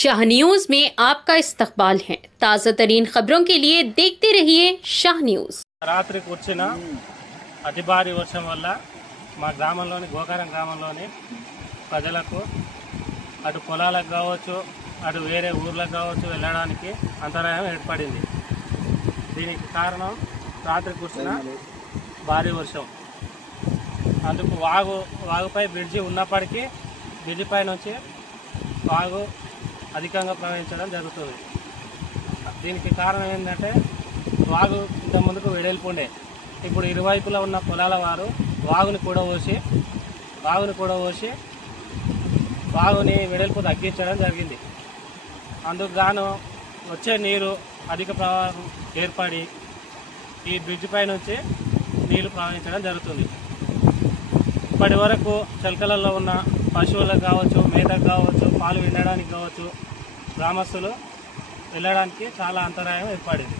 Shah news में आपका इस्तकबाल है। ताज़ा तरीन खबरों के लिए देखते रहिए शाह न्यूज। రాత్రికి వచ్చిన అతి భారీ వర్షం వల్ల మా గ్రామంలోని గోకారం గ్రామంలోని ప్రజలకు అటు పొలాలకు కావచ్చు అటు వేరే ఊర్లకు కావచ్చు వెళ్ళడానికి అంతరాయం ఏర్పడింది। దీనికి కారణం రాత్రి కురిసిన భారీ వర్షం। అందుకు వాగుపై బ్రిడ్జి ఉన్నప్పటికీ బ్రిడ్జి పై నుంచి వాగు అధికంగా ప్రవహించడం జరుగుతుంది। దీనికి కారణం ఏంటంటే వాగు ఇంత ముందుకు వెడల్పుండే, ఇప్పుడు ఇరువైపులా ఉన్న పొలాల వారు వాగుని కూడబోసి వాగుని వెడల్పు తగ్గించడం జరిగింది। అందుకు గాను వచ్చే నీరు అధిక ప్రవాహం ఏర్పడి ఈ బ్రిడ్జి పై నుంచి నీళ్లు ప్రవహించడం జరుగుతుంది। ఇప్పటి వరకు చెలకలలో ఉన్న పశువులకు కావచ్చు, మేతకు కావచ్చు, పాలు వినడానికి కావచ్చు, గ్రామస్తులు వెళ్ళడానికి చాలా అంతరాయం ఏర్పడింది।